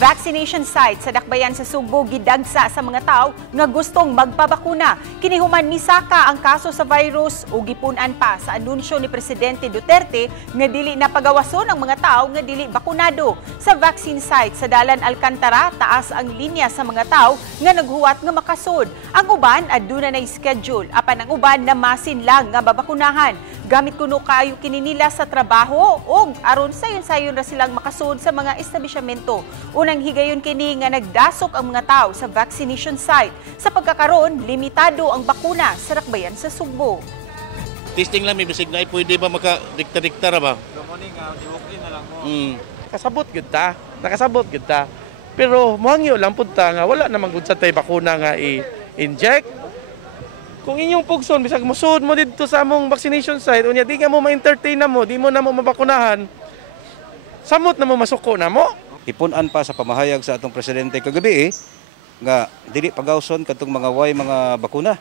Vaccination site sa Dakbayan sa Sugbo gidagsa sa mga tao nga gustong magpabakuna. Kinihuman misaka ang kaso sa virus ug gipunan pa sa anunsyo ni Presidente Duterte nga dili napagawason ang mga tao nga dili bakunado. Sa vaccine site sa Dalan Alcantara, taas ang linya sa mga tao nga naghuwat nga makasud. Ang uban aduna na schedule, apan ang uban na masin lang nga babakunahan. Gamit kuno kayo kini nila sa trabaho ug aron sayon-sayon ra silang makasud sa mga establishmento. Unang higayon kini nga nagdasok ang mga tao sa vaccination site. Sa pagkakaroon, limitado ang bakuna sa Dakbayan sa Sugbo. Testing lang, may bisig na pwede ba makadikta-dikta ra ba? Morning, i-walk-in na lang mo. Nakasabot gud ta. Pero mohangyo lang pud ta nga wala namang gud sa tay bakuna nga i-inject. Kung inyong pugson bisag musud mo didto sa among vaccination site, unya di nga mo ma-entertain na mo, di mo na mo mabakunahan. Samot na mo masuko na mo. Ipunan pa sa pamahayag sa atong presidente kagabi nga dili pagawson kadtong mga bakuna.